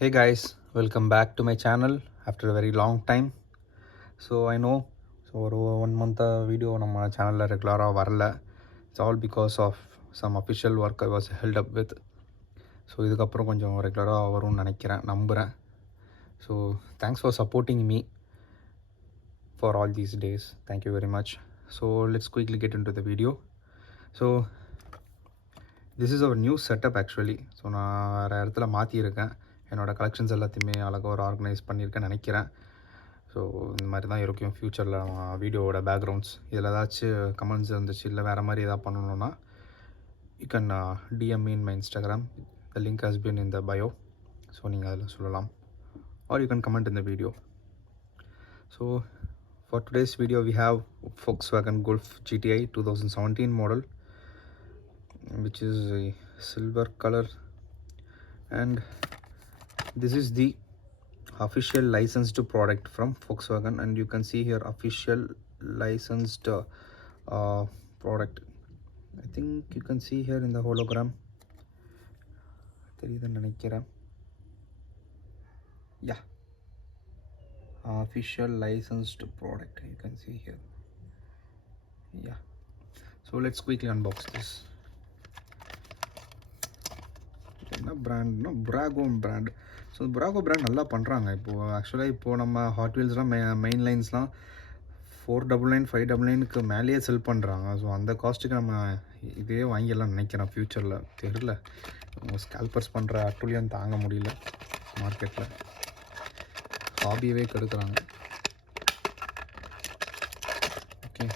Hey guys, welcome back to my channel after a very long time. So I know ஒரு 1 month video நம்ம சேனலில் ரெகுலராக வரல. It's all because of some official work I was held up with. So இதுக்கப்புறம் கொஞ்சம் ரெகுலராக வரும்னு நம்புகிறேன். So thanks for supporting me for all these days. Thank you very much. So let's quickly get into the video. So this is our new setup actually. So நான் வேறு இடத்துல மாற்றியிருக்கேன். என்னோடய collections எல்லாத்தையுமே அழகாக ஒரு ஆர்கனைஸ் பண்ணியிருக்கேன்னு நினைக்கிறேன். ஸோ இந்த மாதிரி தான் இருக்கும் ஃப்யூச்சரில் வீடியோவோட பேக்ரவுண்ட்ஸ். இதில் ஏதாச்சும் கமெண்ட்ஸ் இருந்துச்சு இல்லை வேறு மாதிரி எதாவது பண்ணணுன்னா you can DM me in my Instagram. The link has been in the bio. So நீங்கள் அதில் சொல்லலாம் or you can comment in the video. So for today's video we have Volkswagen Golf GTI 2017 model which is a silver color, and this is the official licensed product from Volkswagen, and you can see here official licensed product. I think you can see here in the hologram. Yeah, official licensed product you can see here. Yeah, so let's quickly unbox this. என்ன பிராண்ட்னா பிராகோ brand. So பிராகோ brand நல்லா பண்ணுறாங்க இப்போது. ஆக்சுவலாக இப்போது நம்ம hot வீல்ஸ்லாம் main லைன்ஸ்லாம் 499 599க்கு மேலேயே செல் பண்ணுறாங்க. So அந்த காஸ்ட்டுக்கு நம்ம இதே வாங்கிடலாம் நினைக்கிறேன் ஃப்யூச்சரில். தெரில, ஸ்கேல்பர்ஸ் பண்ணுற அட்டுலியம் தாங்க முடியல மார்க்கெட்டில். ஹாபியவே கெடுக்கிறாங்க. Okay,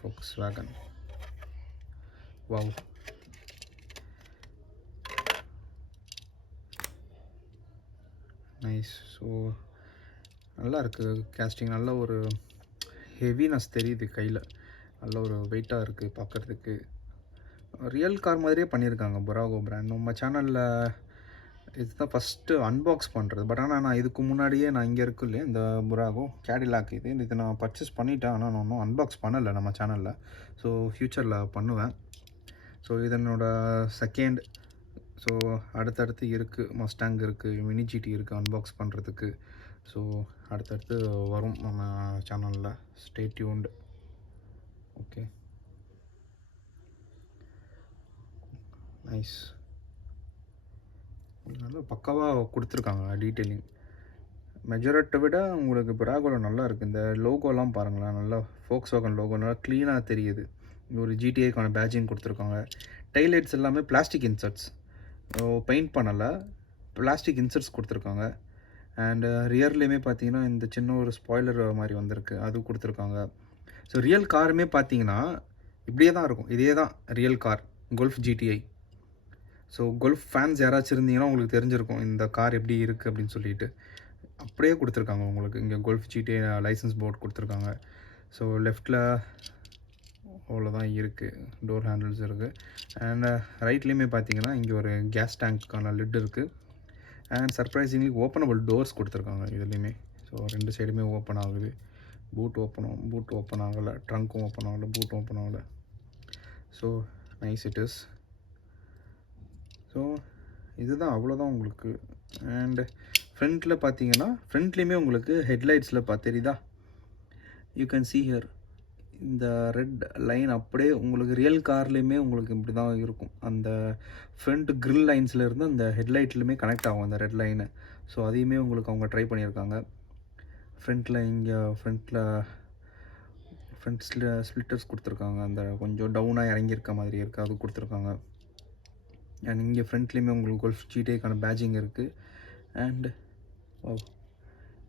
Volkswagen. Wow. Nice. So நல்லா இருக்குது கேஸ்டிங். நல்ல ஒரு ஹெவினஸ் தெரியுது கையில். நல்ல ஒரு வெயிட்டாக இருக்குது பார்க்குறதுக்கு. ரியல் கார் மாதிரியே பண்ணியிருக்காங்க பிராகோ பிராண்ட். நம்ம சேனலில் இதுதான் ஃபஸ்ட்டு அன்பாக்ஸ் பண்ணுறது. பட் ஆனால் நான் இதுக்கு முன்னாடியே நான் இங்கே இருக்கு இல்லையா இந்த பிராகோ கேடிலாக், இது நான் பர்ச்சேஸ் பண்ணிட்டேன். ஆனால் நான் இன்னும் அன்பாக்ஸ் பண்ணலை நம்ம சேனலில். ஸோ ஃப்யூச்சரில் பண்ணுவேன். ஸோ இதனோட செகண்ட். ஸோ அடுத்தடுத்து இருக்குது, மஸ்டாங் இருக்குது, மினி ஜிடி இருக்குது அன்பாக்ஸ் பண்ணுறதுக்கு. ஸோ அடுத்தடுத்து வரும் நம்ம சேனலில். Stay tuned. Okay, nice. நல்லா பக்காவாக கொடுத்துருக்காங்க டீட்டெயிலிங். மெஜரட்டை விட உங்களுக்கு பிராகோவில் நல்லா இருக்குது. இந்த லோகோலாம் பாருங்களேன், நல்லா Volkswagen லோகோ நல்லா க்ளீனாக தெரியுது. ஒரு ஜிடிஐக்கான பேட்ஜிங் கொடுத்துருக்காங்க. டைலைட்ஸ் எல்லாமே பிளாஸ்டிக் இன்சர்ட்ஸ், பெயிண்ட் பண்ணலை, பிளாஸ்டிக் இன்சர்ட்ஸ் கொடுத்துருக்காங்க. அண்ட் ரியர்லேயுமே பார்த்தீங்கன்னா இந்த சின்ன ஒரு ஸ்பாய்லர் மாதிரி வந்திருக்கு, அது கொடுத்துருக்காங்க. ஸோ ரியல் காருமே பார்த்தீங்கன்னா இப்படியே தான் இருக்கும். இதே தான் real car golf GDI. So golf fans யாராச்சும் இருந்தீங்கன்னா உங்களுக்கு தெரிஞ்சிருக்கும் இந்த கார் எப்படி இருக்குது அப்படின்னு சொல்லிட்டு. அப்படியே கொடுத்துருக்காங்க உங்களுக்கு. இங்கே கோல்ஃப் ஜிடிஐ லைசன்ஸ் போர்டு கொடுத்துருக்காங்க. ஸோ லெஃப்டில் அவ்வளோதான் இருக்குது, டோர் ஹேண்டில்ஸ் இருக்குது. அண்ட் ரைட்லேயுமே பார்த்தீங்கன்னா இங்கே ஒரு கேஸ் டேங்க்கான லிட் இருக்குது. அண்ட் சர்ப்ரைசிங்லி ஓப்பனபிள் டோர்ஸ் கொடுத்துருக்காங்க இதுலேயுமே. ஸோ ரெண்டு சைடுமே ஓப்பன் ஆகுது. பூட் ஓப்பன் ஆகலை, ட்ரங்க்கும் ஓப்பன் ஆகலை, பூட்டும் ஓப்பன் ஆகலை. So nice it is. So இதுதான், அவ்வளோதான் உங்களுக்கு. அண்டு ஃப்ரண்ட்டில் பார்த்தீங்கன்னா ஃப்ரண்ட்லேயுமே உங்களுக்கு ஹெட்லைட்ஸில் தெரியுதா, யூ கேன் see here இந்த ரெட் லைன் அப்படியே உங்களுக்கு ரியல் கார்லேயுமே உங்களுக்கு இப்படி தான் இருக்கும். அந்த ஃப்ரண்ட் கிரில் லைன்ஸில் இருந்து அந்த ஹெட்லைட்லையுமே கனெக்ட் ஆகும் அந்த ரெட் லைனு. ஸோ அதையுமே உங்களுக்கு அவங்க ட்ரை பண்ணியிருக்காங்க. ஃப்ரண்ட்டில் இங்கே ஃப்ரண்ட்ஸில் ஸ்ப்ளிட்டர்ஸ் கொடுத்துருக்காங்க. அந்த கொஞ்சம் டவுனாக இறங்கியிருக்க மாதிரி இருக்குது, அது கொடுத்துருக்காங்க. அண்ட் இங்கே ஃப்ரண்ட்லேயுமே உங்களுக்கு கோல்ஃப் ஜிடிஐக்கான பேட்ஜிங் இருக்குது. அண்டு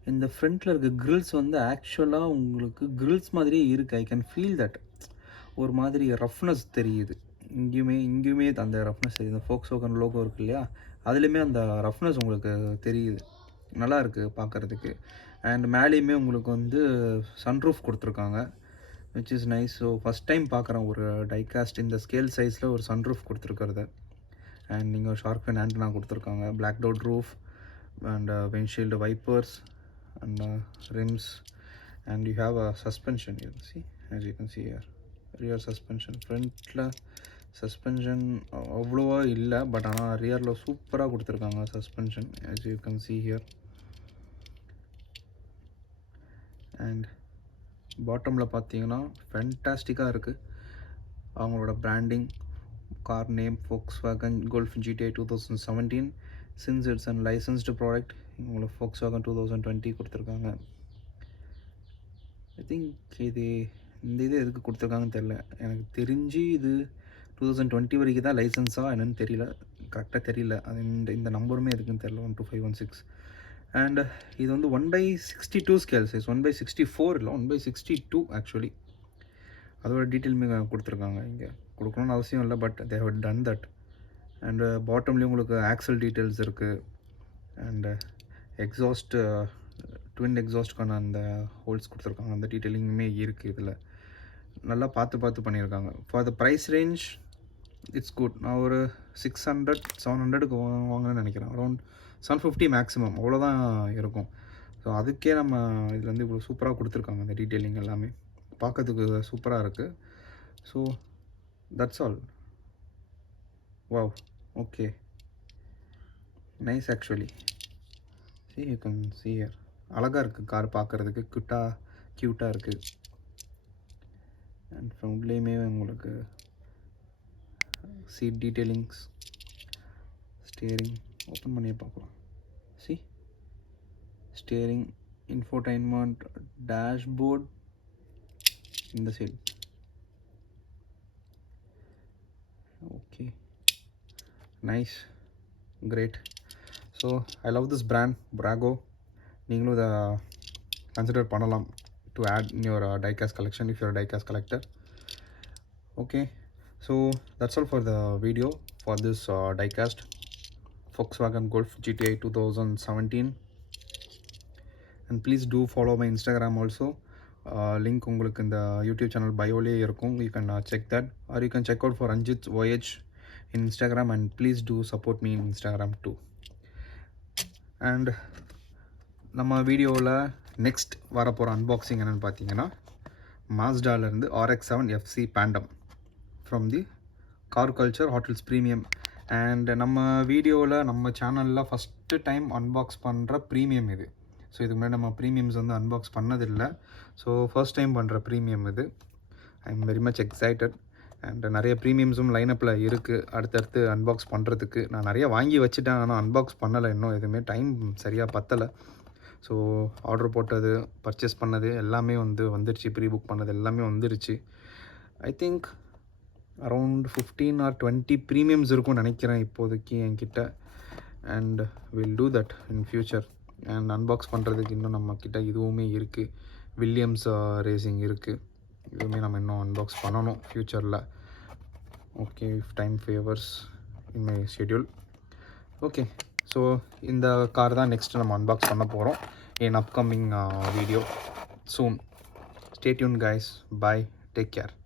இந்த ஃப்ரண்ட்டில் இருக்க கிரில்ஸ் ஆக்சுவலாக உங்களுக்கு கிரில்ஸ் மாதிரியே இருக்குது. I can feel that. ஒரு மாதிரி ரஃப்னஸ் தெரியுது. இங்கேயுமே அந்த ரஃப்னஸ் தெரியுது. இந்த Volkswagen லோகோ இருக்குது இல்லையா, அதுலேயுமே அந்த ரஃப்னஸ் உங்களுக்கு தெரியுது. நல்லா இருக்குது பார்க்குறதுக்கு. அண்ட் மேலேயுமே உங்களுக்கு சன்ரூஃப் கொடுத்துருக்காங்க, which is nice. So first time பார்க்குறேன் ஒரு டைகாஸ்ட் இந்த ஸ்கேல் சைஸில் ஒரு சன்ரூஃப் கொடுத்துருக்கிறது. அண்ட் நீங்கள் ஷார்க் ஃபின் ஆண்டனா கொடுத்துருக்காங்க, black out roof and windshield wipers and rims, and you have a suspension. You can see, as you can see here, rear suspension. Front suspension அவ்வளோவா இல்லை, but ஆனால் ரியரில் சூப்பராக கொடுத்துருக்காங்க suspension, as you can see here. And பாட்டமில் பார்த்தீங்கன்னா ஃபென்டாஸ்டிக்காக இருக்குது. அவங்களோட branding, car name Volkswagen Golf GTA 2017, since it's a licensed product. உங்களுக்கு Volkswagen 2020 கொடுத்துருக்காங்க. ஐ திங்க் இது எதுக்கு கொடுத்துருக்காங்கன்னு தெரில. எனக்கு தெரிஞ்சு இது 2020 வரைக்கும் தான் லைசன்ஸாக என்னன்னு தெரியல, கரெக்டாக தெரியல. அது இந்த நம்பருமே எதுக்குன்னு தெரியல, 12516. அண்ட் இது வந்து 1/62 ஸ்கேல் சைஸ், 1/64 இல்லை, 1/62 ஆக்சுவலி. அதோட டீட்டெயிலுமே கொடுத்துருக்காங்க. இங்கே கொடுக்கணும்னு அவசியம் இல்லை, but they have done that. And பாட்டம்லேயும் உங்களுக்கு ஆக்சல் டீட்டெயில்ஸ் இருக்குது. அண்டு எக்ஸாஸ்ட், ட்வின் எக்ஸாஸ்ட்கான அந்த ஹோல்ஸ் கொடுத்துருக்காங்க. அந்த டீட்டெயிலிங்குமே இருக்குது இதில். நல்லா பார்த்து பண்ணியிருக்காங்க. For the price range it's good. நான் ஒரு 600-700க்கு வாங்கணும்னு நினைக்கிறேன். அரௌண்ட் 750 மேக்ஸிமம், அவ்வளோதான் இருக்கும். ஸோ அதுக்கே நம்ம இதில் வந்து இவ்வளோ சூப்பராக கொடுத்துருக்காங்க. அந்த டீட்டெயிலிங் எல்லாமே பார்க்கறதுக்கு சூப்பராக இருக்குது. So that's all. Wow, okay, nice actually. see you can see here, அழகாக இருக்குது கார் பார்க்குறதுக்கு, க்யூட்டாக இருக்குது. அண்ட் ஃப்ரண்ட்லேயுமே உங்களுக்கு சீட் டீட்டெயிலிங்ஸ், ஸ்டியரிங் ஓப்பன் பண்ணி பார்க்கலாம். சி ஸ்டியரிங், இன்ஃபோடைன்மெண்ட், டேஷ்போர்ட் இந்த side. Okay, nice, great. So I love this brand Brago. நீங்களும் இதை கன்சிடர் பண்ணலாம் to add in your diecast collection if you're a diecast collector. Okay, so that's all for the video for this diecast Volkswagen Golf GTA 2017. And please do follow my Instagram also. Link உங்களுக்கு இந்த YouTube channel bio-லே இருக்கும். You can check that, or you can check out for Ranjit's Voyage in Instagram, and please do support me in Instagram too. And நம்ம வீடியோவில் next வரப்போகிற unboxing என்னென்னு பார்த்தீங்கன்னா, மாஸ்டாலேருந்து RX-7 FC Pandem from the car culture hotels premium. And நம்ம வீடியோவில், நம்ம சேனலில் first time unbox பண்ணுற ப்ரீமியம் இது. ஸோ இதுக்கு முன்னாடி நம்ம ப்ரீமியம்ஸ் வந்து அன்பாக்ஸ் பண்ணதில்லை. ஸோ ஃபர்ஸ்ட் டைம் பண்ணுற ப்ரீமியம் இது. I am very much excited. And நிறைய ப்ரீமியம்ஸும் லைனப்பில் இருக்குது அடுத்தடுத்து அன்பாக்ஸ் பண்ணுறதுக்கு. நான் நிறைய வாங்கி வச்சுட்டேன், ஆனால் அன்பாக்ஸ் பண்ணலை இன்னும். எதுவுமே டைம் சரியாக பத்தலை. ஸோ ஆர்டர் போட்டது, பர்ச்சேஸ் பண்ணது எல்லாமே வந்துருச்சு. ப்ரீ புக் பண்ணது எல்லாமே வந்துருச்சு. I think around 15 or 20 premiums இருக்கும்னு நினைக்கிறேன் இப்போதைக்கு என்கிட்ட. And will do that in future. And unbox பண்ணுறதுக்கு இன்னும் நம்மக்கிட்ட இதுவுமே இருக்குது. வில்லியம்ஸ் ரேசிங் இருக்குது. இதுவுமே நம்ம இன்னும் அன்பாக்ஸ் பண்ணணும் ஃப்யூச்சரில். Okay, if time favours in my schedule. Okay, so இந்த கார் தான் நெக்ஸ்ட் நம்ம அன்பாக்ஸ் பண்ண போகிறோம் in upcoming video soon. Stay tuned guys. Bye, take care.